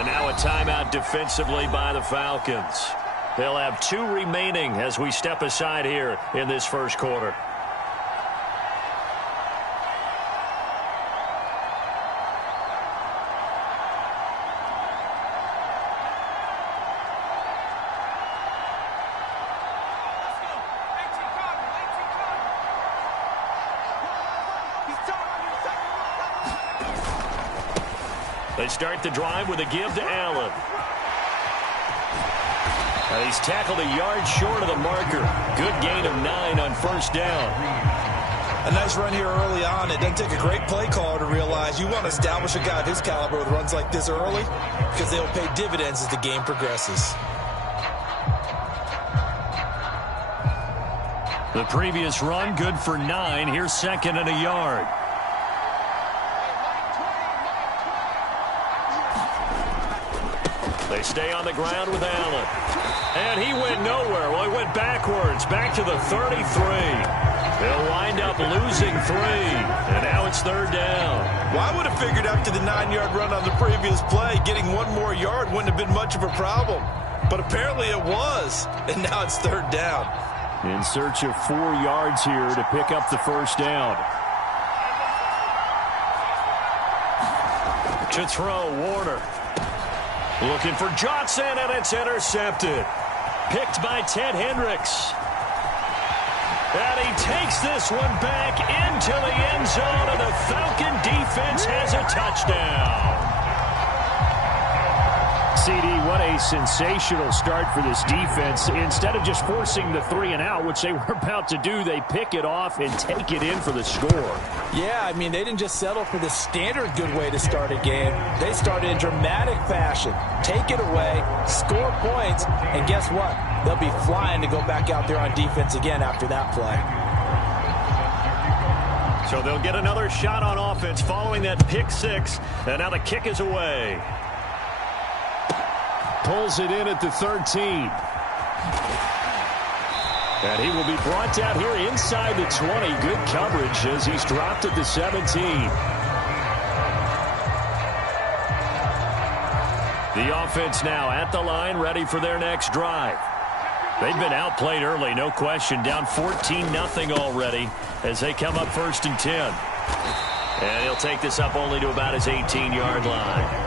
And now a timeout defensively by the Falcons. They'll have 2 remaining as we step aside here in this first quarter. They start the drive with a give to Allen. And he's tackled a yard short of the marker. Good gain of 9 on first down. A nice run here early on. It doesn't take a great play caller to realize you want to establish a guy of his caliber with runs like this early because they'll pay dividends as the game progresses. The previous run good for 9. Here's 2nd and a yard. They stay on the ground with Allen. And he went nowhere. Well, he went backwards, back to the 33. They'll wind up losing 3. And now it's 3rd down. Well, I would have figured after the 9-yard run on the previous play, getting 1 more yard wouldn't have been much of a problem. But apparently it was. And now it's 3rd down. In search of 4 yards here to pick up the first down. To throw, Warner. Looking for Johnson, and it's intercepted. Picked by Ted Hendricks. And he takes this one back into the end zone, and the Falcon defense has a touchdown. CD, what a sensational start for this defense. Instead of just forcing the 3 and out, which they were about to do, they pick it off and take it in for the score. Yeah, I mean, they didn't just settle for the standard good way to start a game. They started in dramatic fashion. Take it away, score points, and guess what? They'll be flying to go back out there on defense again after that play. So they'll get another shot on offense following that pick 6, and now the kick is away. Pulls it in at the 13. And he will be brought down here inside the 20. Good coverage as he's dropped at the 17. The offense now at the line, ready for their next drive. They've been outplayed early, no question. Down 14-0 already as they come up 1st and 10. And he'll take this up only to about his 18-yard line.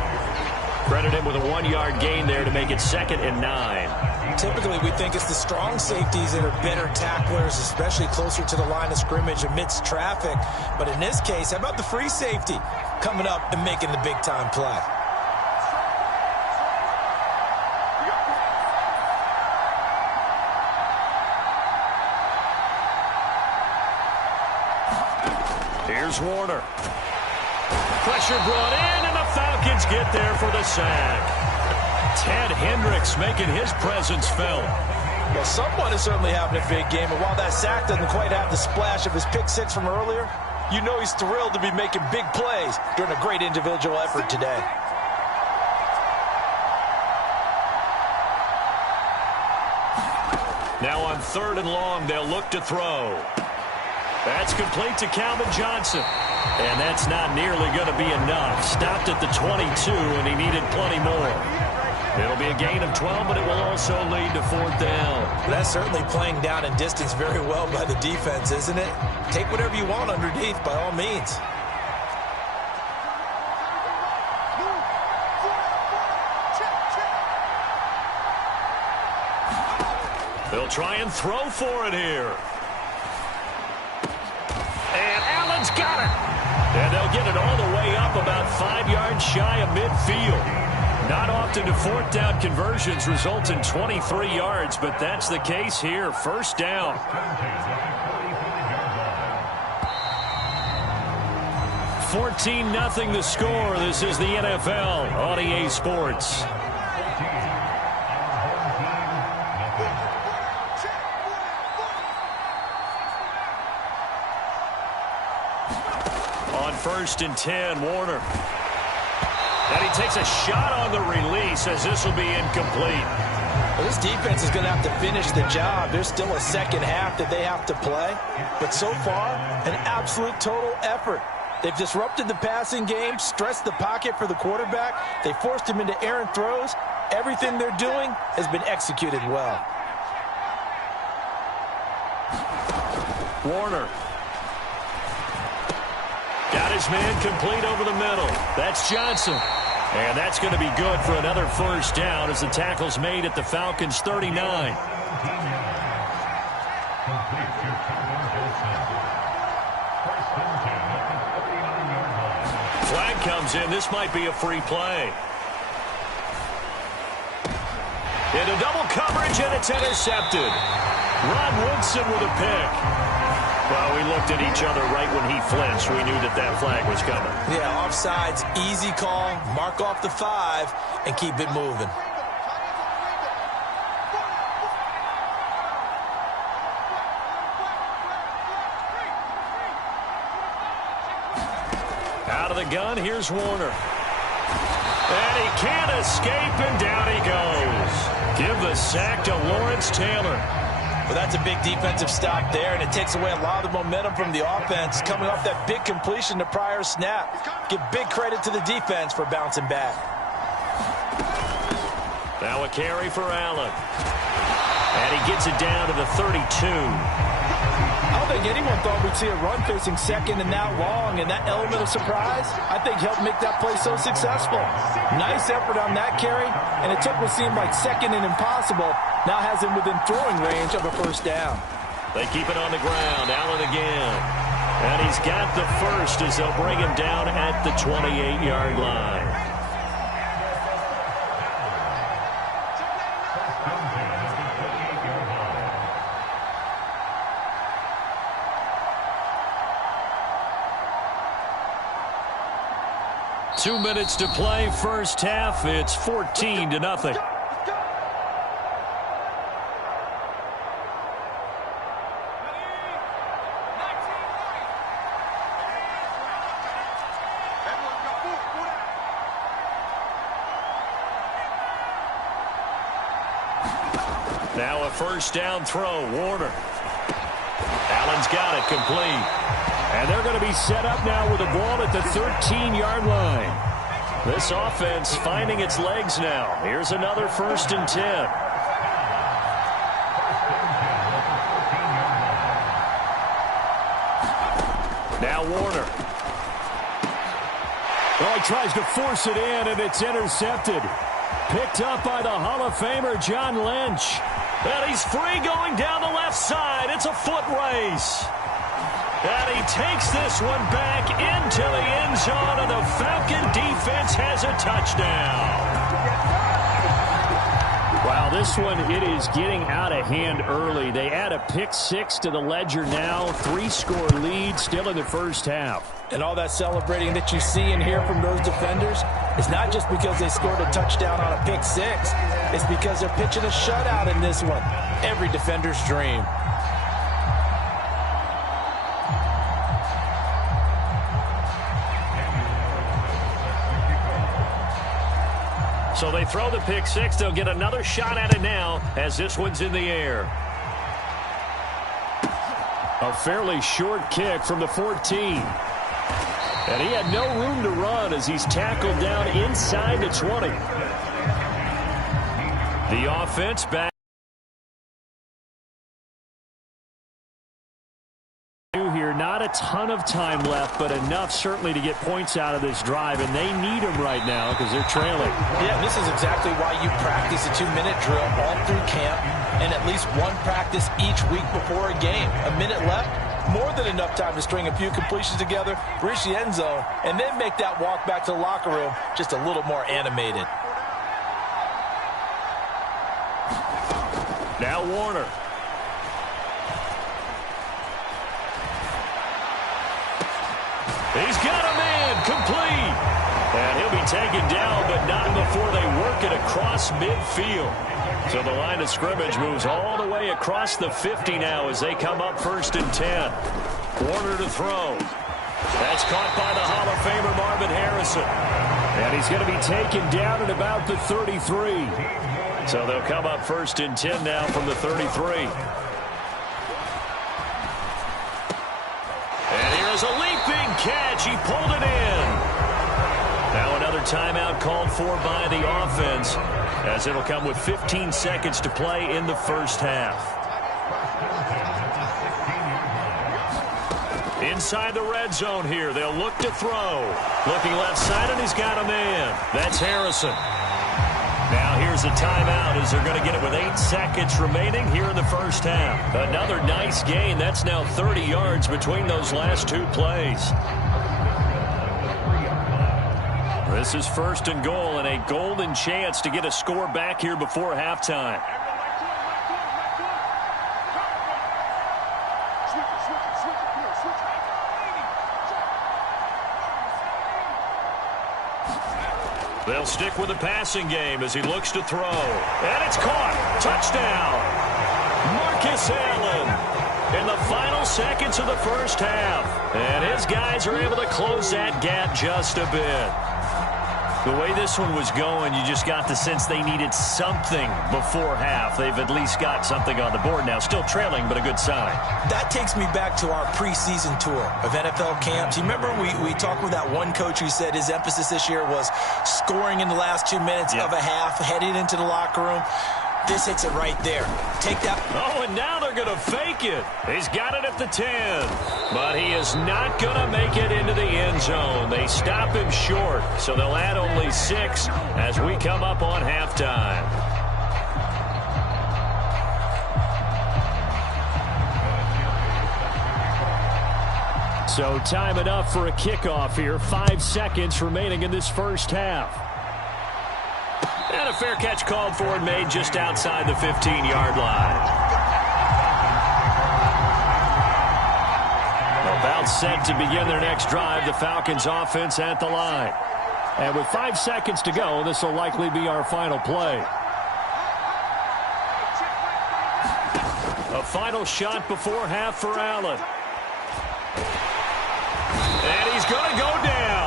Credit him with a 1-yard gain there to make it 2nd and 9. Typically, we think it's the strong safeties that are better tacklers, especially closer to the line of scrimmage amidst traffic. But in this case, how about the free safety coming up and making the big-time play? Here's Warner. Pressure brought in, and the Falcons get there for the sack. Ted Hendricks making his presence felt. Well, someone is certainly having a big game, and while that sack doesn't quite have the splash of his pick 6 from earlier, you know he's thrilled to be making big plays during a great individual effort today. Now on 3rd and long, they'll look to throw. That's complete to Calvin Johnson. And that's not nearly going to be enough. Stopped at the 22, and he needed plenty more. It'll be a gain of 12, but it will also lead to 4th down. That's certainly playing down in distance very well by the defense, isn't it? Take whatever you want underneath, by all means. They'll try and throw for it here. And Allen's got it. And they'll get it all the way up about 5 yards shy of midfield. Not often do 4th down conversions result in 23 yards, but that's the case here. 1st down. 14-0 the score. This is the NFL on EA Sports. On 1st and 10, Warner. And he takes a shot on the release as this will be incomplete. Well, this defense is going to have to finish the job. There's still a second half that they have to play. But so far, an absolute total effort. They've disrupted the passing game, stressed the pocket for the quarterback. They forced him into errant throws. Everything they're doing has been executed well. Warner. Got his man complete over the middle. That's Johnson. And that's going to be good for another first down as the tackle's made at the Falcons' 39. Flag comes in. This might be a free play. Into double coverage, and it's intercepted. Ron Woodson with a pick. Well, we looked at each other right when he flinched. We knew that that flag was coming. Yeah, offsides, easy call. Mark off the 5 and keep it moving. Out of the gun, here's Warner. And he can't escape, and down he goes. Give the sack to Lawrence Taylor. Well, that's a big defensive stop there, and it takes away a lot of the momentum from the offense coming off that big completion to prior snap. Give big credit to the defense for bouncing back. Now a carry for Allen. And he gets it down to the 32. I don't think anyone thought we'd see a run facing second and that long, and that element of surprise, I think, helped make that play so successful. Nice effort on that carry, and it took what seemed like second and impossible, now has him within throwing range of a first down. They keep it on the ground. Allen again. And he's got the first as they'll bring him down at the 28-yard line. Two minutes to play, first half. It's 14-0. Now a first down throw. Warner. Allen's got it complete. And they're going to be set up now with the ball at the 13-yard line. This offense finding its legs now. Here's another 1st and 10. Now Warner. Well, he tries to force it in, and it's intercepted. Picked up by the Hall of Famer, John Lynch. And he's free going down the left side. It's a foot race. And he takes this one back into the end zone, and the Falcon defense has a touchdown. Wow, this one, it is getting out of hand early. They add a pick-6 to the ledger now. 3-score lead still in the first half. And all that celebrating that you see and hear from those defenders is not just because they scored a touchdown on a pick-6. It's because they're pitching a shutout in this one. Every defender's dream. So they throw the pick-6. They'll get another shot at it now as this one's in the air. A fairly short kick from the 14. And he had no room to run as he's tackled down inside the 20. The offense back. Here, not a ton of time left, but enough certainly to get points out of this drive, and they need them right now because they're trailing. Yeah, this is exactly why you practice a 2-minute drill all through camp and at least one practice each week before a game. A minute left, more than enough time to string a few completions together, reach the end zone, and then make that walk back to the locker room just a little more animated. Now Warner. He's got a man complete. And he'll be taken down, but not before they work it across midfield. So the line of scrimmage moves all the way across the 50 now as they come up 1st and 10. Warner to throw. That's caught by the Hall of Famer Marvin Harrison. And he's going to be taken down at about the 33. So they'll come up 1st and 10 now from the 33. And here's a leaping catch. He pulls timeout called for by the offense, as it'll come with 15 seconds to play in the first half. Inside the red zone here, they'll look to throw. Looking left side, and he's got a man. That's Harrison. Now here's a timeout as they're going to get it with 8 seconds remaining here in the first half. Another nice gain. That's now 30 yards between those last 2 plays. This is first and goal and a golden chance to get a score back here before halftime. They'll stick with the passing game as he looks to throw. And it's caught. Touchdown. Marcus Allen in the final seconds of the first half. And his guys are able to close that gap just a bit. The way this one was going, you just got the sense they needed something before half. They've at least got something on the board now. Still trailing, but a good sign. That takes me back to our preseason tour of NFL camps. You remember we talked with that one coach who said his emphasis this year was scoring in the last 2 minutes of a half, heading into the locker room. This hits it right there. Take that. Oh, and now they're going to fake it. He's got it at the 10. But he is not going to make it into the end zone. They stop him short, so they'll add only 6 as we come up on halftime. So time enough for a kickoff here. 5 seconds remaining in this first half. And a fair catch called for and made just outside the 15-yard line. About set to begin their next drive, the Falcons offense at the line. And with 5 seconds to go, this will likely be our final play. A final shot before half for Allen. And he's going to go down.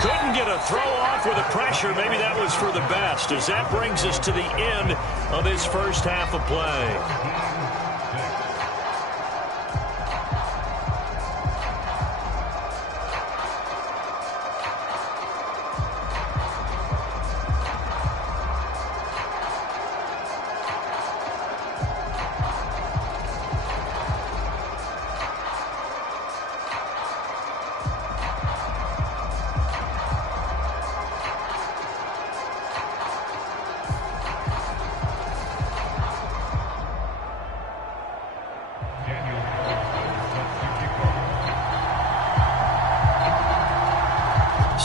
Couldn't get a throw off with the pressure. Maybe that was for the best, as that brings us to the end of this first half of play.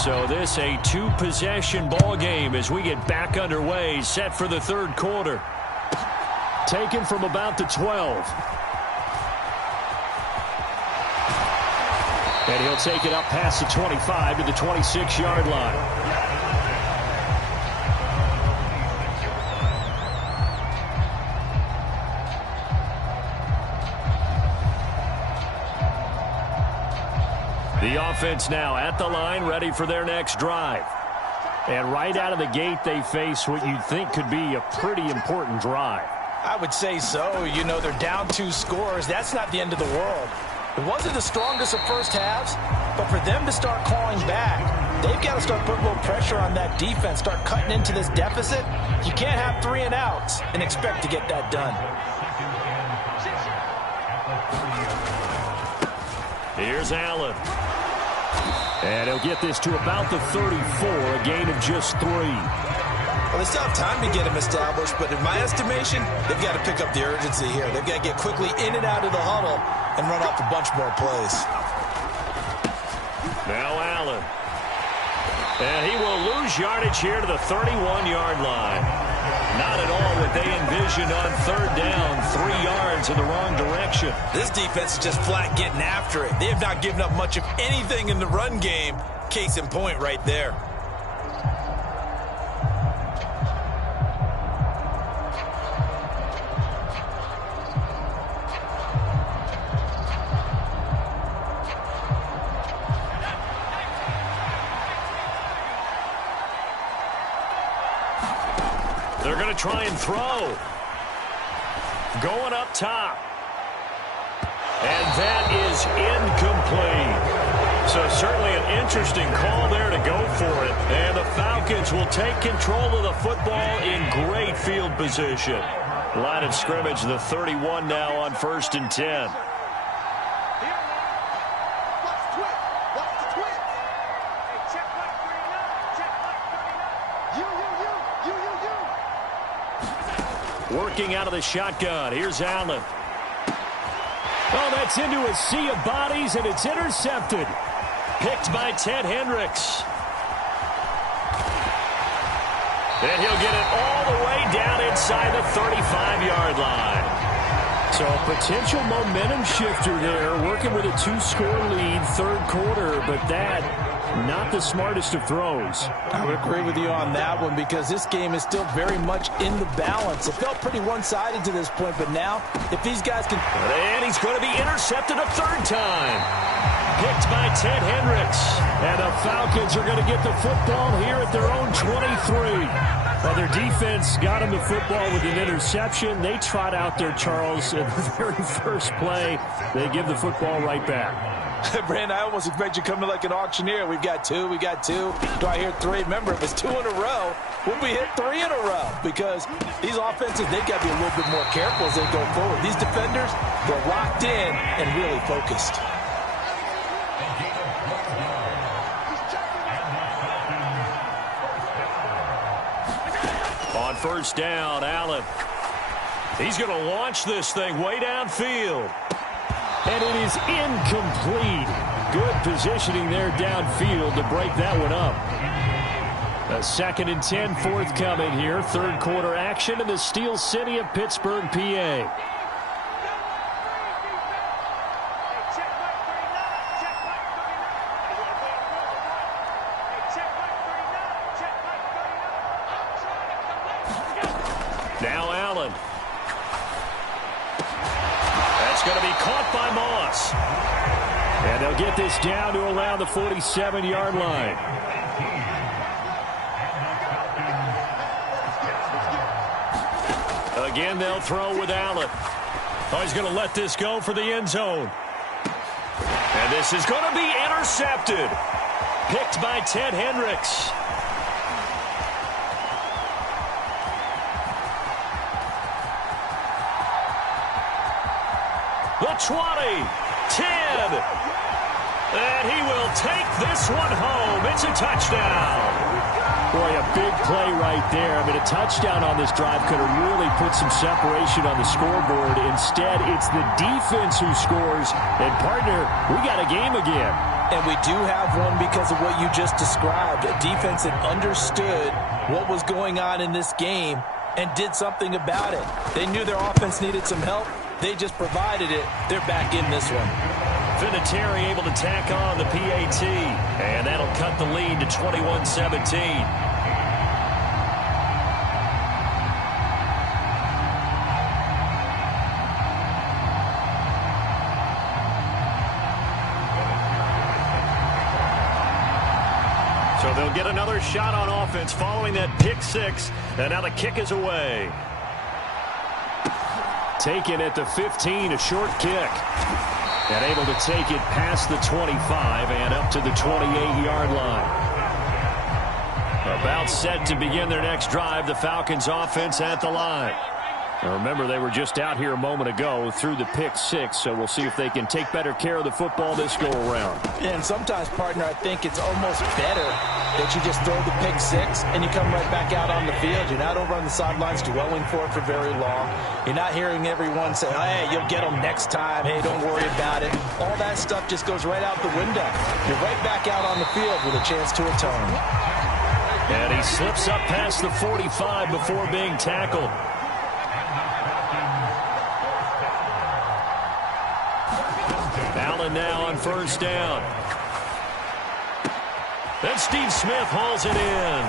So this a 2-possession ball game as we get back underway, set for the third quarter. Taken from about the 12. And he'll take it up past the 25 to the 26-yard line. The offense now at the line, ready for their next drive. And right out of the gate, they face what you'd think could be a pretty important drive. I would say so. You know, they're down 2 scores. That's not the end of the world. It wasn't the strongest of first halves, but for them to start clawing back, they've got to start putting a little pressure on that defense, start cutting into this deficit. You can't have 3 and outs and expect to get that done. Here's Allen. And he'll get this to about the 34, a gain of just 3. Well, they still have time to get him established, but in my estimation, they've got to pick up the urgency here. They've got to get quickly in and out of the huddle and run off a bunch more plays. Now Allen. And he will lose yardage here to the 31-yard line. Not at all what they envisioned on third down. 3 yards in the wrong direction. This defense is just flat getting after it. They have not given up much of anything in the run game. Case in point right there. They're going to try and throw. Going up top. And that is incomplete. So certainly an interesting call there to go for it. And the Falcons will take control of the football in great field position. Line of scrimmage, the 31 now on 1st and 10. Working out of the shotgun. Here's Allen. Oh, that's into a sea of bodies, and it's intercepted. Picked by Ted Hendricks. And he'll get it all the way down inside the 35-yard line. So a potential momentum shifter there, working with a 2-score lead, third quarter, but that, not the smartest of throws. I would agree with you on that one because this game is still very much in the balance. It felt pretty one-sided to this point, but now, if these guys can... And he's going to be intercepted a third time. Picked by Ted Hendricks. And the Falcons are going to get the football here at their own 23. Well, their defense got him the football with an interception. They trot out there, Charles, at the very first play. They give the football right back. Brandon, I almost expect you to come to like an auctioneer. We've got two. Do I hear three? Remember, if it's 2 in a row, we'll be hit 3 in a row because these offenses, they've got to be a little bit more careful as they go forward. These defenders, they're locked in and really focused. On first down, Allen. He's going to launch this thing way downfield. And it is incomplete. Good positioning there downfield to break that one up. A 2nd and 10 forthcoming here. Third quarter action in the Steel City of Pittsburgh, PA. Now Allen. That's going to be caught by Moss. And they'll get this down to around the 47-yard line. Again, they'll throw with Allen. Oh, he's going to let this go for the end zone. And this is going to be intercepted. Picked by Ted Hendricks. The 20, 10, and he will take this one home. It's a touchdown. Boy, a big play right there. I mean, a touchdown on this drive could have really put some separation on the scoreboard. Instead, it's the defense who scores. And, partner, we got a game again. And we do have one because of what you just described. A defense that understood what was going on in this game and did something about it. They knew their offense needed some help. They just provided it. They're back in this one. Vinatieri able to tack on the PAT. And that'll cut the lead to 21-17. So they'll get another shot on offense following that pick six. And now the kick is away. Taken at the 15, a short kick. And able to take it past the 25 and up to the 28-yard line. About set to begin their next drive, the Falcons offense at the line. Now remember, they were just out here a moment ago through the pick six, so we'll see if they can take better care of the football this go-around. Yeah, and sometimes, partner, I think it's almost better that you just throw the pick six and you come right back out on the field. You're not over on the sidelines dwelling for it for very long. You're not hearing everyone say, hey, you'll get them next time. Hey, don't worry about it. All that stuff just goes right out the window. You're right back out on the field with a chance to atone. And he slips up past the 45 before being tackled. Allen now on first down. Then Steve Smith hauls it in.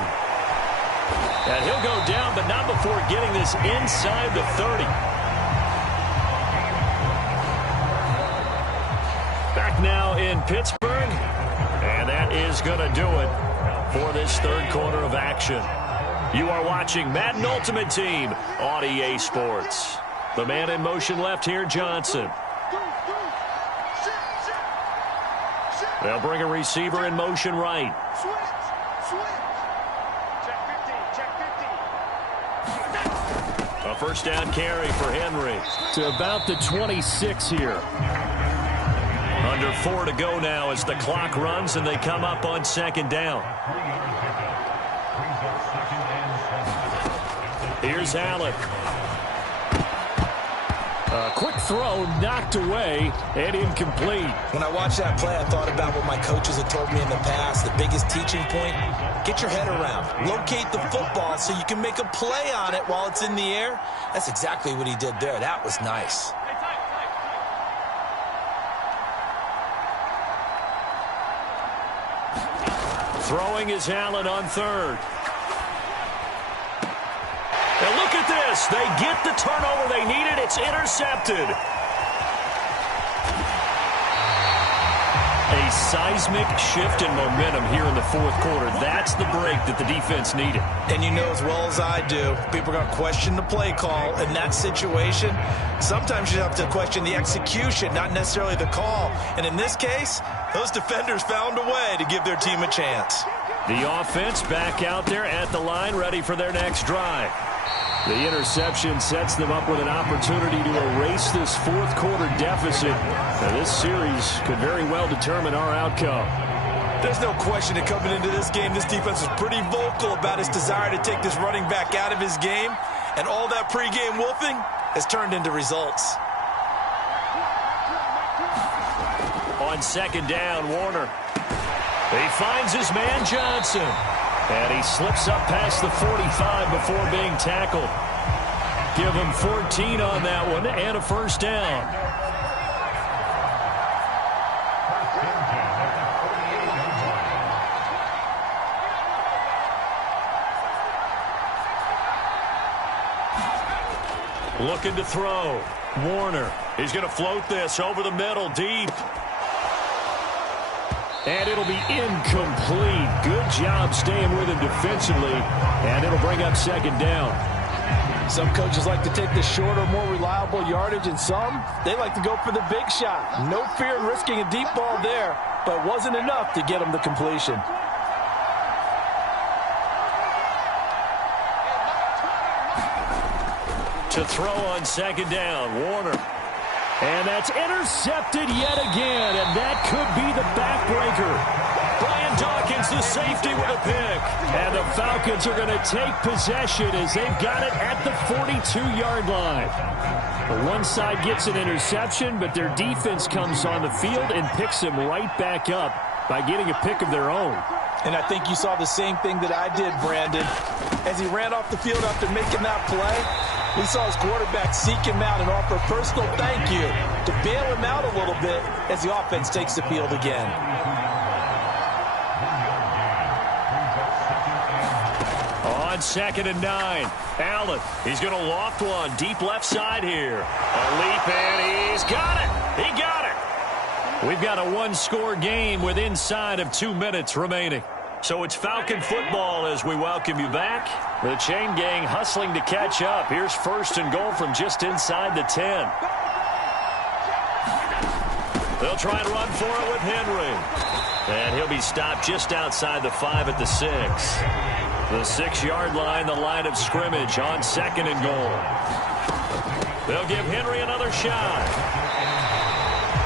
And he'll go down, but not before getting this inside the 30. Back now in Pittsburgh. And that is going to do it for this third quarter of action. You are watching Madden Ultimate Team on EA Sports. The man in motion left here, Johnson. They'll bring a receiver in motion right. A first down carry for Henry to about the 26 here. Under 4 to go now as the clock runs and they come up on second down. Here's Allen. A quick throw knocked away and incomplete. When I watched that play, I thought about what my coaches had told me in the past. The biggest teaching point, get your head around. Locate the football so you can make a play on it while it's in the air. That's exactly what he did there. That was nice. Throwing is Allen on third. And look at this. They get the turnover they needed. It's intercepted. A seismic shift in momentum here in the fourth quarter. That's the break that the defense needed. And you know as well as I do, people are going to question the play call in that situation. Sometimes you have to question the execution, not necessarily the call. And in this case, those defenders found a way to give their team a chance. The offense back out there at the line, ready for their next drive. The interception sets them up with an opportunity to erase this fourth quarter deficit. Now, this series could very well determine our outcome. There's no question that coming into this game, this defense was pretty vocal about its desire to take this running back out of his game. And all that pregame wolfing has turned into results. On second down, Warner. He finds his man Johnson. And he slips up past the 45 before being tackled. Give him 14 on that one and a first down. Looking to throw. Warner. He's going to float this over the middle, deep. And it'll be incomplete. Good job staying with him defensively. And it'll bring up second down. Some coaches like to take the shorter, more reliable yardage, and some, they like to go for the big shot. No fear in risking a deep ball there, but it wasn't enough to get him the completion. To throw on second down, Warner. And that's intercepted yet again, and that could be the backbreaker. Brian Dawkins, the safety, with a pick. And the Falcons are going to take possession as they've got it at the 42-yard line. One side gets an interception, but their defense comes on the field and picks them right back up by getting a pick of their own. And I think you saw the same thing that I did, Brandon. As he ran off the field after making that play, we saw his quarterback seek him out and offer a personal thank you to bail him out a little bit as the offense takes the field again. On second and 9, Allen. He's going to loft one deep left side here. A leap, and he's got it. He got it. We've got a one-score game with inside of 2 minutes remaining. So it's Falcon football as we welcome you back. The chain gang hustling to catch up. Here's first and goal from just inside the 10. They'll try and run for it with Henry. And he'll be stopped just outside the 5 at the 6. The 6-yard line, the line of scrimmage on second and goal. They'll give Henry another shot.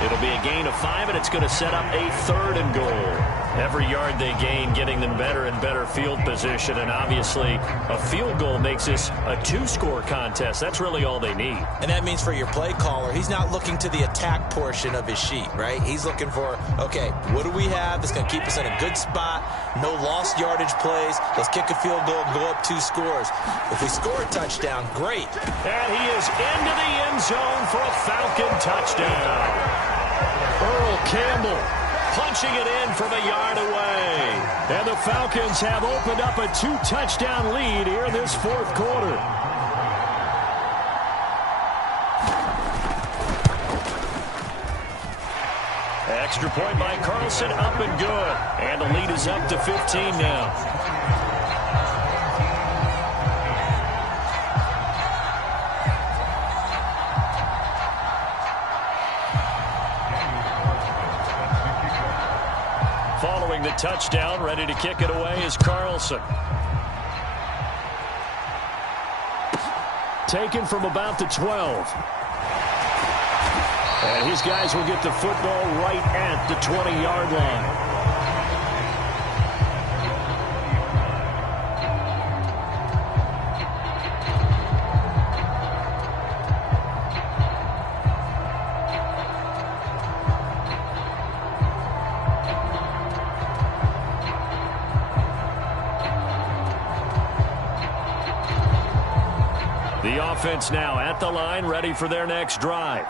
It'll be a gain of 5, and it's going to set up a third and goal. Every yard they gain getting them better and better field position, and obviously a field goal makes this a 2-score contest. That's really all they need. And that means for your play caller, he's not looking to the attack portion of his sheet, right? He's looking for, okay, what do we have that's going to keep us in a good spot? No lost yardage plays. Let's kick a field goal and go up 2 scores. If we score a touchdown, great. And he is into the end zone for a Falcon touchdown. Earl Campbell punching it in from a yard away. And the Falcons have opened up a 2-touchdown lead here in this fourth quarter. Extra point by Carlson, up and good. And the lead is up to 15 now. Following the touchdown, ready to kick it away is Carlson. taken from about the 12. And his guys will get the football right at the 20-yard line. The offense now at the line, ready for their next drive.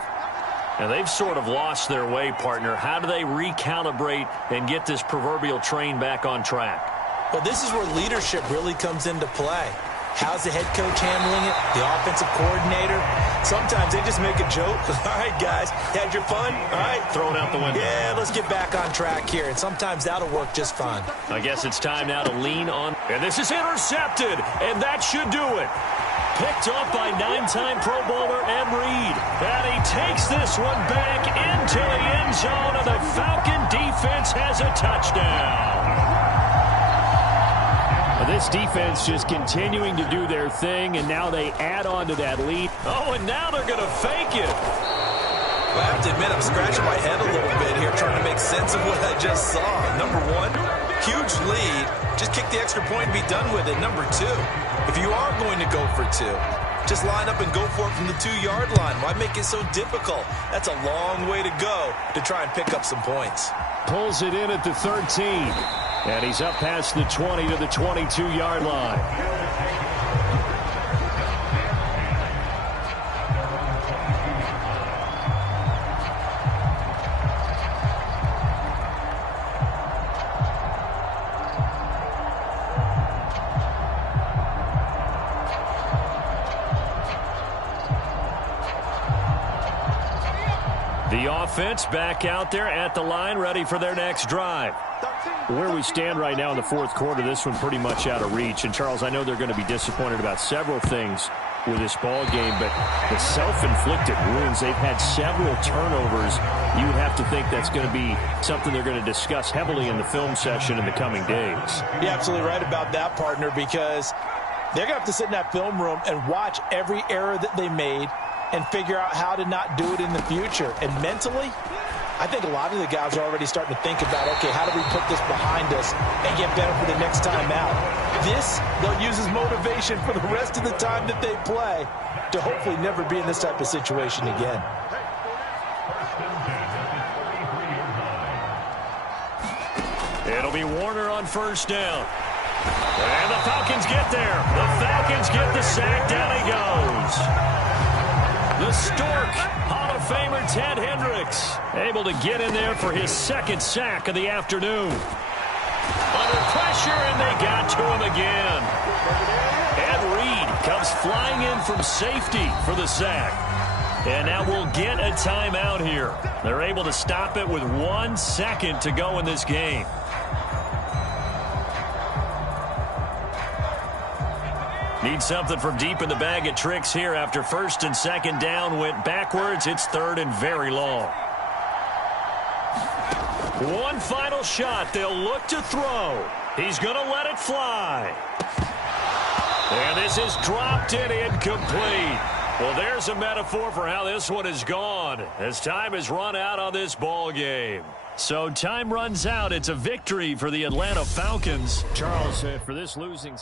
And they've sort of lost their way, partner. How do they recalibrate and get this proverbial train back on track? Well, this is where leadership really comes into play. How's the head coach handling it? The offensive coordinator? Sometimes they just make a joke. All right, guys, had your fun? All right. Throw it out the window. Yeah, let's get back on track here. And sometimes that'll work just fine. I guess it's time now to lean on. And this is intercepted, and that should do it. Picked off by 9-time Pro Bowler Ed Reed. And he takes this one back into the end zone, and the Falcon defense has a touchdown. This defense just continuing to do their thing, and now they add on to that lead. Oh, and now they're going to fake it. Well, I have to admit, I'm scratching my head a little bit here trying to make sense of what I just saw. Number one, huge lead. Just kick the extra point and be done with it. Number two, if you are going to go for two, just line up and go for it from the 2-yard line. Why make it so difficult? That's a long way to go to try and pick up some points. Pulls it in at the 13. And he's up past the 20 to the 22-yard line. The offense back out there at the line, ready for their next drive. Where we stand right now in the fourth quarter, this one pretty much out of reach. And, Charles, I know they're going to be disappointed about several things with this ball game, but the self-inflicted wounds, they've had several turnovers. You would have to think that's going to be something they're going to discuss heavily in the film session in the coming days. You're absolutely right about that, partner, because they're going to have to sit in that film room and watch every error that they made and figure out how to not do it in the future. And mentally, I think a lot of the guys are already starting to think about, okay, how do we put this behind us and get better for the next time out? This, they'll use as motivation for the rest of the time that they play to hopefully never be in this type of situation again. It'll be Warner on first down. And the Falcons get there. The Falcons get the sack. Down he goes. The Stork, Hall of Famer Ted Hendricks, able to get in there for his second sack of the afternoon. Under pressure, and they got to him again. Ed Reed comes flying in from safety for the sack. And now we'll get a timeout here. They're able to stop it with 1 second to go in this game. Need something from deep in the bag of tricks here after first and second down went backwards. It's third and very long. One final shot. They'll look to throw. He's going to let it fly. And this is dropped and incomplete. Well, there's a metaphor for how this one is gone as time has run out on this ball game. So time runs out. It's a victory for the Atlanta Falcons. Charles, for this losing...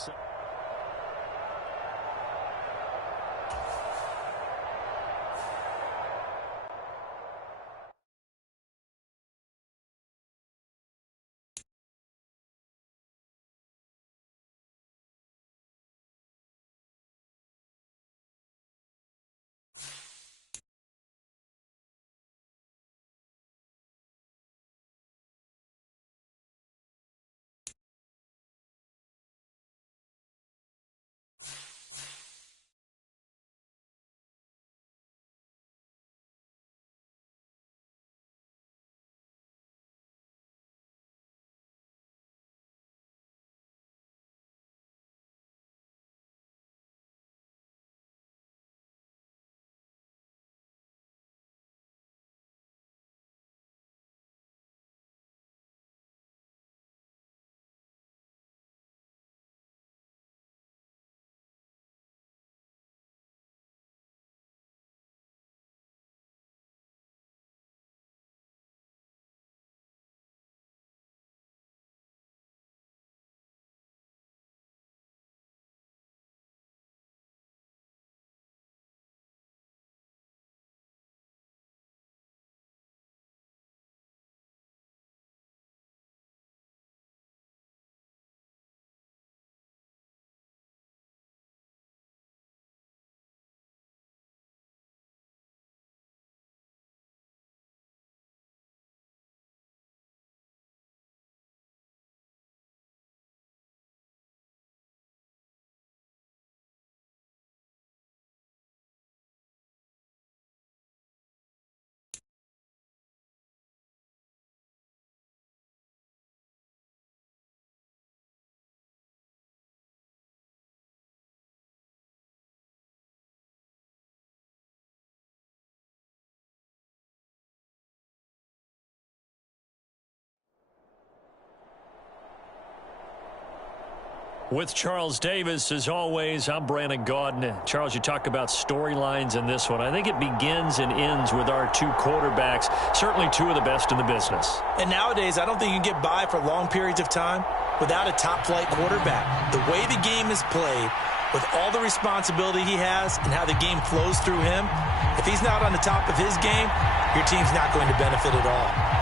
With Charles Davis, as always, I'm Brandon Gaudin. Charles, you talk about storylines in this one. I think it begins and ends with our two quarterbacks, certainly two of the best in the business. And nowadays, I don't think you can get by for long periods of time without a top-flight quarterback. The way the game is played, with all the responsibility he has and how the game flows through him, if he's not on the top of his game, your team's not going to benefit at all.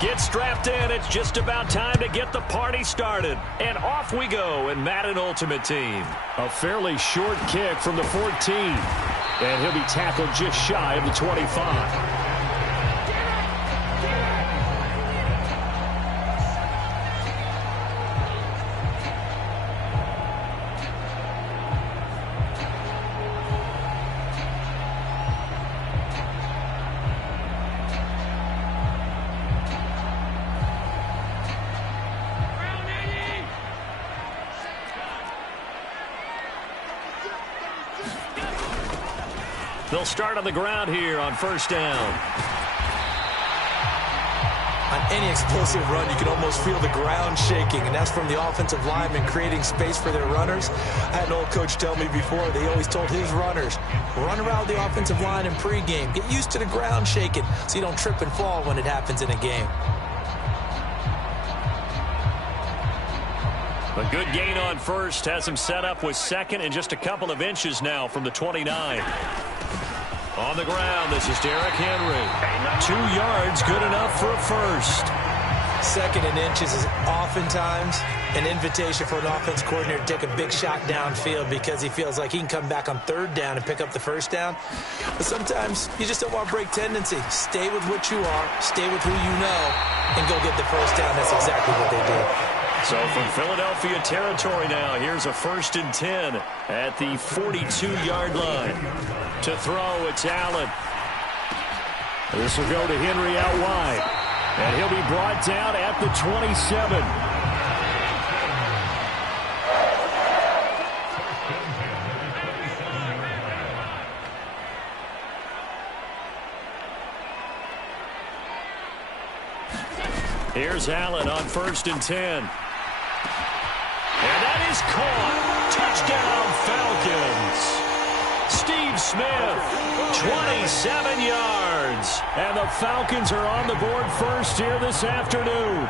Get strapped in. It's just about time to get the party started. And off we go in Madden Ultimate Team. A fairly short kick from the 14. And he'll be tackled just shy of the 25. They'll start on the ground here on first down. On any explosive run, you can almost feel the ground shaking, and that's from the offensive linemen creating space for their runners. I had an old coach tell me before, they always told his runners, run around the offensive line in pregame. Get used to the ground shaking so you don't trip and fall when it happens in a game. A good gain on first has him set up with second and just a couple of inches now from the 29. On the ground, this is Derrick Henry. 2 yards, good enough for a first. Second and inches is oftentimes an invitation for an offense coordinator to take a big shot downfield because he feels like he can come back on third down and pick up the first down. But sometimes you just don't want to break tendency. Stay with what you are, stay with who you know, and go get the first down. That's exactly what they did. So from Philadelphia territory now, here's a 1st and 10 at the 42-yard line. To throw, it's Allen. This will go to Henry out wide. And he'll be brought down at the 27. Here's Allen on 1st and 10. And that is caught. Touchdown, Falcons. Steve Smith, 27 yards. And the Falcons are on the board first here this afternoon.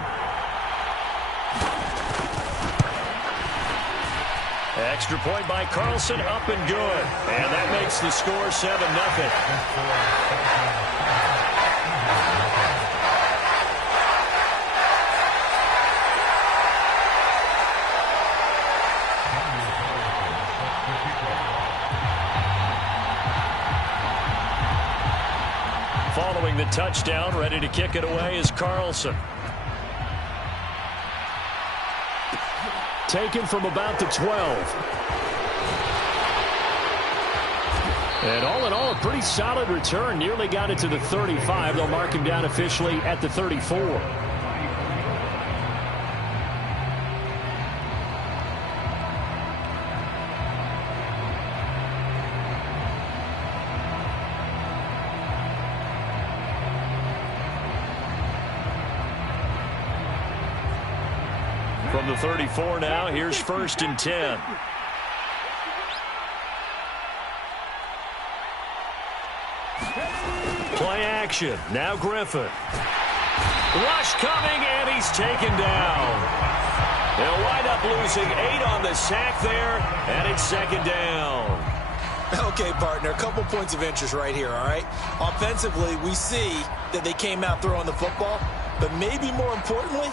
Extra point by Carlson, up and good. And that makes the score 7-0. Following the touchdown, ready to kick it away is Carlson. Taken from about the 12. And all in all, a pretty solid return. Nearly got it to the 35. They'll mark him down officially at the 34. From the 34 now, here's 1st and 10. Play action. Now Griffin. Rush coming, and he's taken down. They'll wind up losing 8 on the sack there, and it's 2nd down. Okay, partner, a couple points of interest right here, all right? Offensively, we see that they came out throwing the football, but maybe more importantly,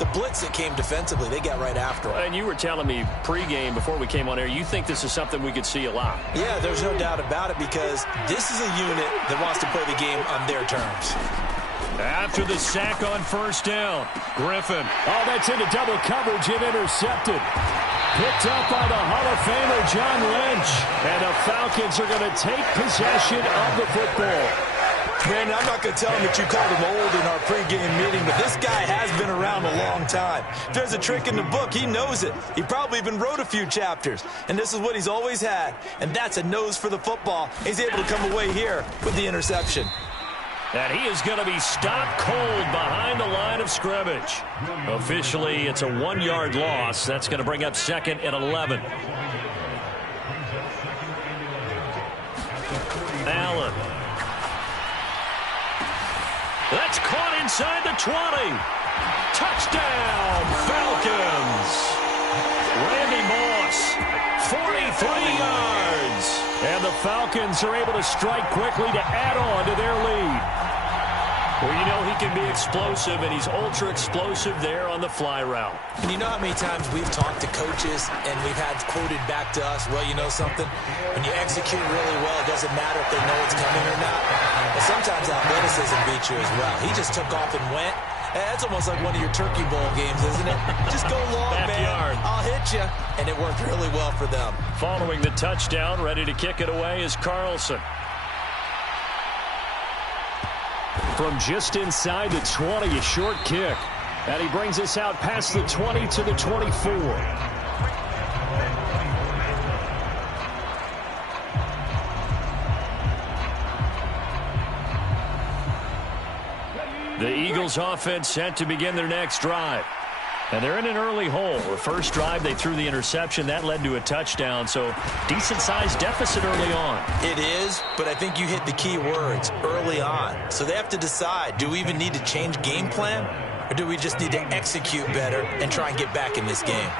the blitz that came defensively, they got right after it. And you were telling me pregame before we came on air, you think this is something we could see a lot. Yeah, there's no doubt about it because this is a unit that wants to play the game on their terms. After the sack on 1st down, Griffin. Oh, that's into double coverage and intercepted. Picked up by the Hall of Famer John Lynch. And the Falcons are going to take possession of the football. Brandon, I'm not going to tell him that you called him old in our pregame meeting, but this guy has been around a long time. If there's a trick in the book, he knows it. He probably even wrote a few chapters. And this is what he's always had, and that's a nose for the football. He's able to come away here with the interception. And he is going to be stopped cold behind the line of scrimmage. Officially, it's a 1-yard loss. That's going to bring up 2nd and 11. Allen. That's caught inside the 20. Touchdown, Falcons. Randy Moss, 43 yards. And the Falcons are able to strike quickly to add on to their lead. Well, you know he can be explosive, and he's ultra-explosive there on the fly route. And you know how many times we've talked to coaches and we've had quoted back to us, well, you know something? When you execute really well, it doesn't matter if they know it's coming or not. But sometimes athleticism beats you as well. He just took off and went. That's almost like one of your Turkey Bowl games, isn't it? Just go long, Backyard. man. I'll hit you. And it worked really well for them. Following the touchdown, ready to kick it away is Carlson. From just inside the 20, a short kick. And he brings us out past the 20 to the 24. The Eagles offense set to begin their next drive. And they're in an early hole. The first drive, they threw the interception. That led to a touchdown, so decent-sized deficit early on. It is, but I think you hit the key words, early on. So they have to decide, do we even need to change game plan, or do we just need to execute better and try and get back in this game?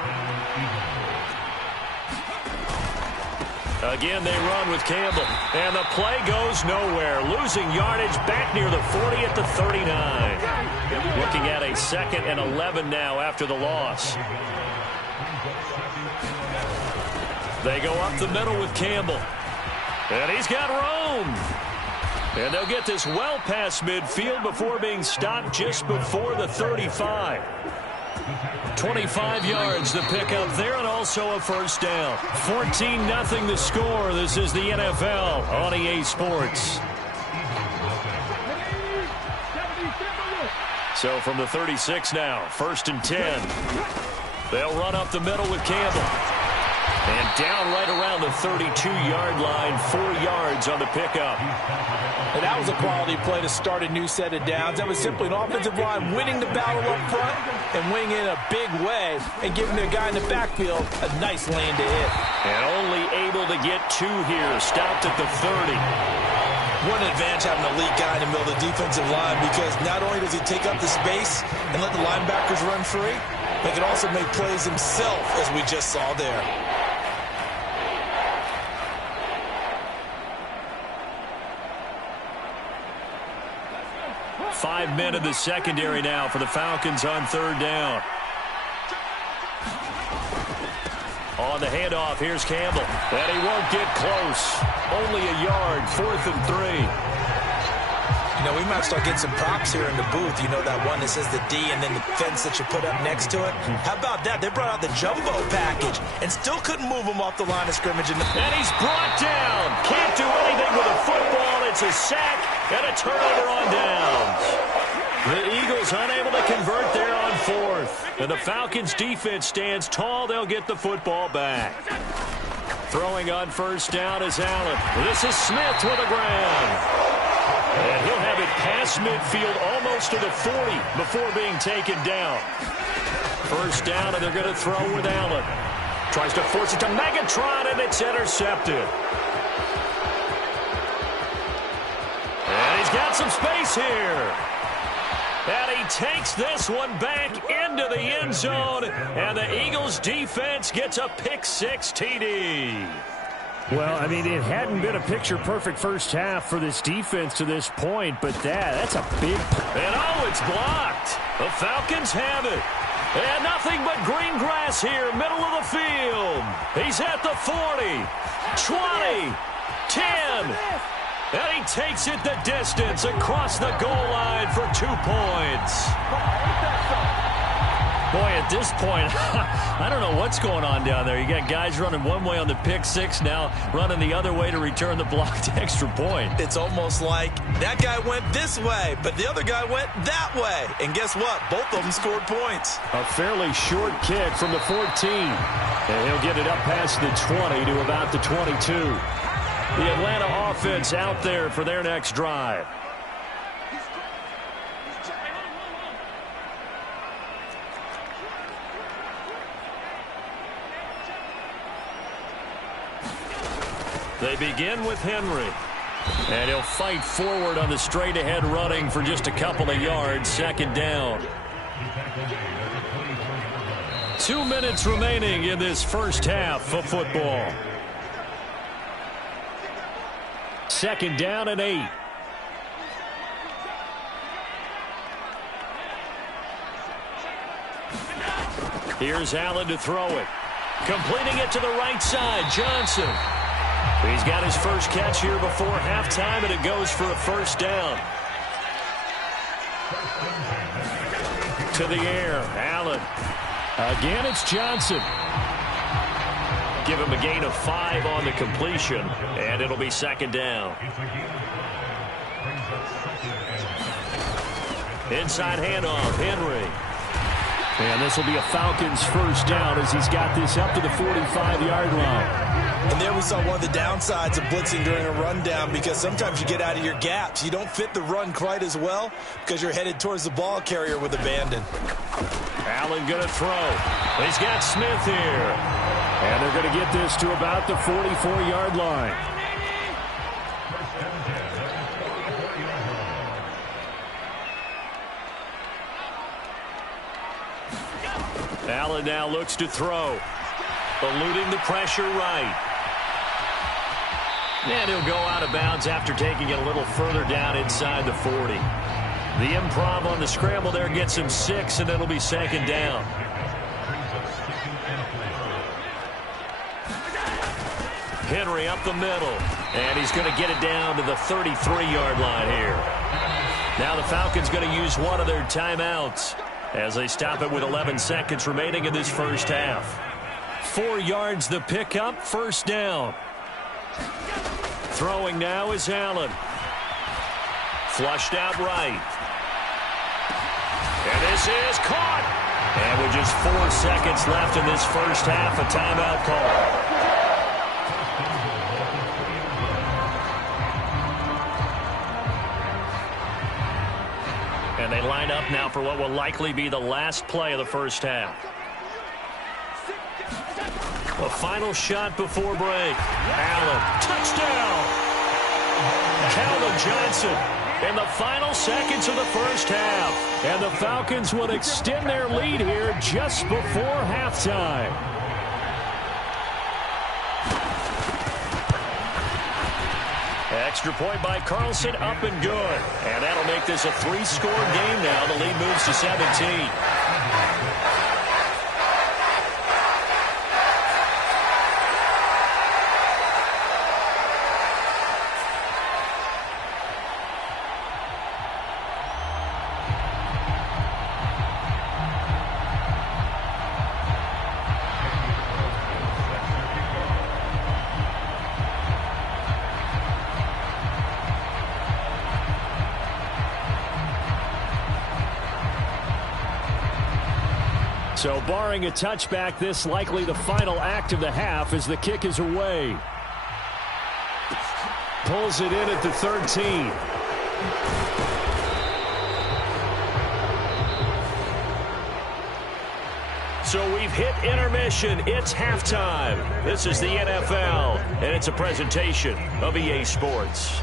Again, they run with Campbell. And the play goes nowhere. Losing yardage back near the 40 at the 39. Looking at a 2nd and 11 now after the loss. They go up the middle with Campbell. And he's got room. And they'll get this well past midfield before being stopped just before the 35. 25 yards the pickup there, and also a first down. 14-0 the score. This is the NFL on EA Sports. So from the 36 now, 1st and 10. They'll run up the middle with Campbell. And down right around the 32-yard line, 4 yards on the pickup. And that was a quality play to start a new set of downs. That was simply an offensive line winning the battle up front and winning in a big way and giving the guy in the backfield a nice lane to hit. And only able to get 2 here, stopped at the 30. What an advantage having an elite guy in the middle of the defensive line, because not only does he take up the space and let the linebackers run free, but he can also make plays himself, as we just saw there. 5 men in the secondary now for the Falcons on 3rd down. On the handoff, here's Campbell. And he won't get close. Only a yard, 4th and 3. You know, we might start getting some props here in the booth. You know, that one that says the D and then the fence that you put up next to it? How about that? They brought out the jumbo package and still couldn't move him off the line of scrimmage. And he's brought down. Can't do anything with a football. It's a sack and a turnover on downs. The Eagles unable to convert there on 4th. And the Falcons defense stands tall. They'll get the football back. Throwing on 1st down is Allen. This is Smith with a ground. And he'll have it past midfield almost to the 40 before being taken down. 1st down, and they're going to throw with Allen. Tries to force it to Megatron, and it's intercepted. And he's got some space here. And he takes this one back into the end zone. And the Eagles defense gets a pick-6 TD. Well, I mean, it hadn't been a picture-perfect first half for this defense to this point, but that's a big... And it's blocked. The Falcons have it. And nothing but green grass here, middle of the field. He's at the 40, 20, 10. And he takes it the distance across the goal line for 2 points. Boy, at this point, I don't know what's going on down there. You got guys running one way on the pick six, now running the other way to return the blocked extra point. It's almost like that guy went this way, but the other guy went that way. And guess what? Both of them scored points. A fairly short kick from the 14. And he'll get it up past the 20 to about the 22. The Atlanta offense out there for their next drive. They begin with Henry. And he'll fight forward on the straight-ahead running for just a couple of yards. Second down. 2 minutes remaining in this first half of football. Second down and 8. Here's Allen to throw it. Completing it to the right side. Johnson. He's got his first catch here before halftime, and it goes for a first down. To the air. Allen. Again, it's Johnson. Give him a gain of 5 on the completion, and it'll be second down. Inside handoff, Henry. And this will be a Falcons first down as he's got this up to the 45-yard line. And there we saw one of the downsides of blitzing during a rundown, because sometimes you get out of your gaps. You don't fit the run quite as well because you're headed towards the ball carrier with abandon. Allen going to throw. He's got Smith here. And they're going to get this to about the 44-yard line. Allen now looks to throw. Eluding the pressure right. And he'll go out of bounds after taking it a little further down inside the 40. The improv on the scramble there gets him 6, and it'll be second down. Henry up the middle. And he's going to get it down to the 33-yard line here. Now the Falcons going to use one of their timeouts as they stop it with 11 seconds remaining in this first half. 4 yards the pickup, first down. Throwing now is Allen. Flushed out right. And this is caught. And with just 4 seconds left in this first half, a timeout call. And they line up now for what will likely be the last play of the first half. A final shot before break. Allen, touchdown! Calvin Johnson in the final seconds of the first half. And the Falcons will extend their lead here just before halftime. Extra point by Carlson, up and good. And that'll make this a 3-score game now. The lead moves to 17. So barring a touchback, this likely the final act of the half as the kick is away. Pulls it in at the 13. So we've hit intermission. It's halftime. This is the NFL, and it's a presentation of EA Sports.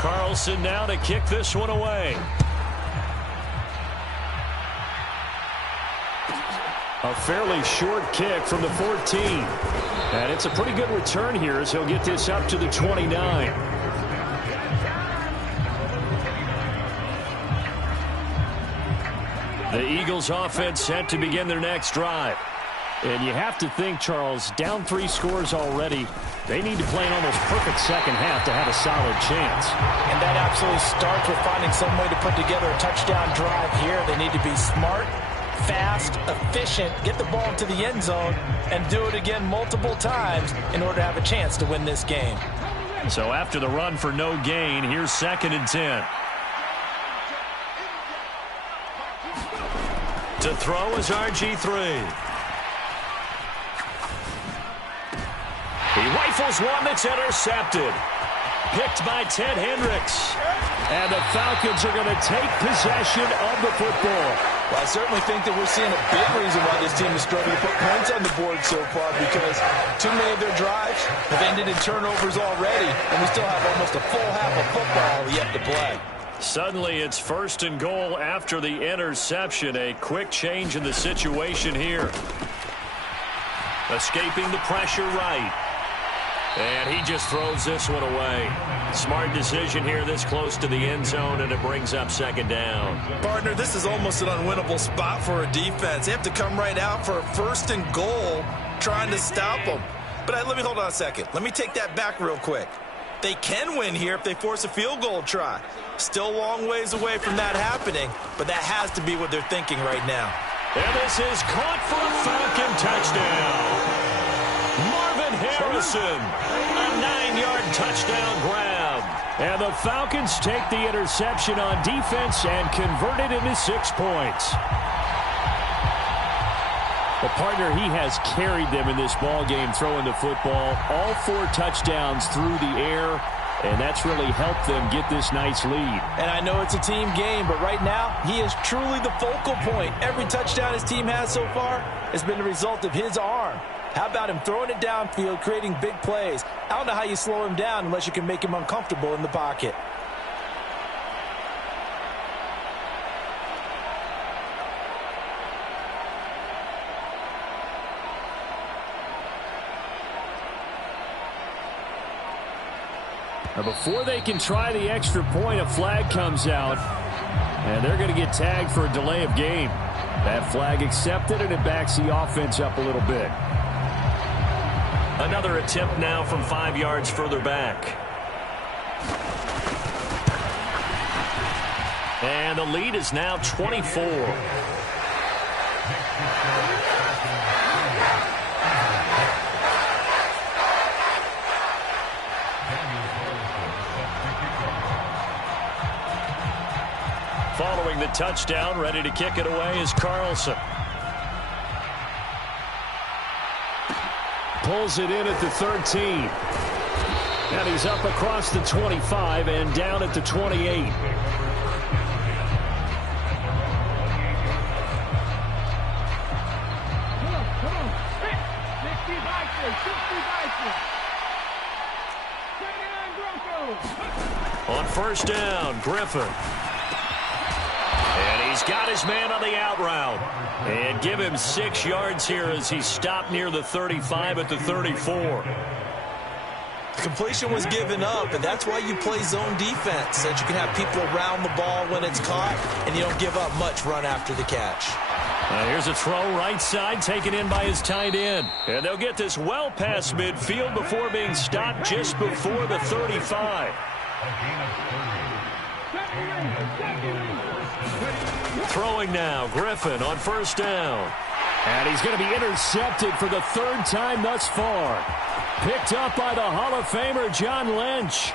Carlson now to kick this one away. A fairly short kick from the 14. And it's a pretty good return here as he'll get this up to the 29. The Eagles offense set to begin their next drive. And you have to think, Charles, down 3 scores already. They need to play an almost perfect second half to have a solid chance. And that absolutely starts with finding some way to put together a touchdown drive here. They need to be smart, fast, efficient, get the ball to the end zone, and do it again multiple times in order to have a chance to win this game. So after the run for no gain, here's 2nd and 10. To throw is RG3. He rifles one that's intercepted. Picked by Ted Hendricks. And the Falcons are going to take possession of the football. Well, I certainly think that we're seeing a big reason why this team is struggling to put points on the board so far, because too many of their drives have ended in turnovers already, and we still have almost a full half of football yet to play. Suddenly it's 1st and goal after the interception. A quick change in the situation here. Escaping the pressure right. And he just throws this one away. Smart decision here this close to the end zone, and it brings up 2nd down. Partner, this is almost an unwinnable spot for a defense. They have to come right out for a 1st and goal trying to stop them. But let me hold on a second. Let me take that back real quick. They can win here if they force a field goal try. Still a long ways away from that happening, but that has to be what they're thinking right now. And this is caught for a Falcon touchdown. Marvin Harrison, a 9-yard touchdown grab. And the Falcons take the interception on defense and convert it into 6 points. The partner, he has carried them in this ball game throwing the football. All 4 touchdowns through the air, and that's really helped them get this nice lead. And I know it's a team game, but right now, he is truly the focal point. Every touchdown his team has so far has been the result of his arm. How about him throwing it downfield, creating big plays? I don't know how you slow him down unless you can make him uncomfortable in the pocket. Now before they can try the extra point, a flag comes out, and they're going to get tagged for a delay of game. That flag accepted, and it backs the offense up a little bit. Another attempt now from 5 yards further back. And the lead is now 24. Following the touchdown, ready to kick it away is Carlson. Pulls it in at the 13. And he's up across the 25 and down at the 28. On 1st down, Griffin. And he's got his man on the out route. And give him 6 yards here as he stopped near the 35 at the 34. Completion was given up, and that's why you play zone defense, so that you can have people around the ball when it's caught, and you don't give up much run after the catch. Here's a throw right side taken in by his tight end. And they'll get this well past midfield before being stopped just before the 35. Throwing now, Griffin on 1st down. And he's going to be intercepted for the 3rd time thus far. Picked up by the Hall of Famer, John Lynch.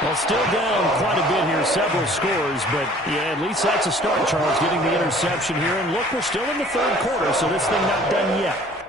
Well, still down quite a bit here, several scores, but yeah, at least that's a start, Charles, getting the interception here. And look, we're still in the 3rd quarter, so this thing not done yet.